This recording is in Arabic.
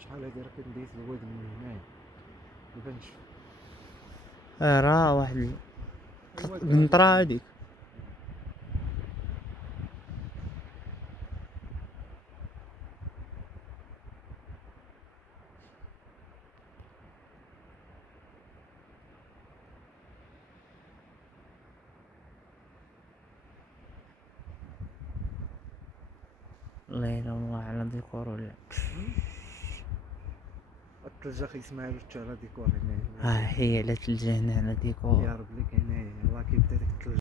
شحال هادي راه كنديت الواد من هنايا مبانش راه واحد الواد القنطرة هاديك. الله يلا الله على ديكور ولا. الثلجة خي يسمعها حتى على ديكور هنايا. هي على تلجة هنا على ديكور. يا رب ليك هنايا والله كيبدا داك الثلج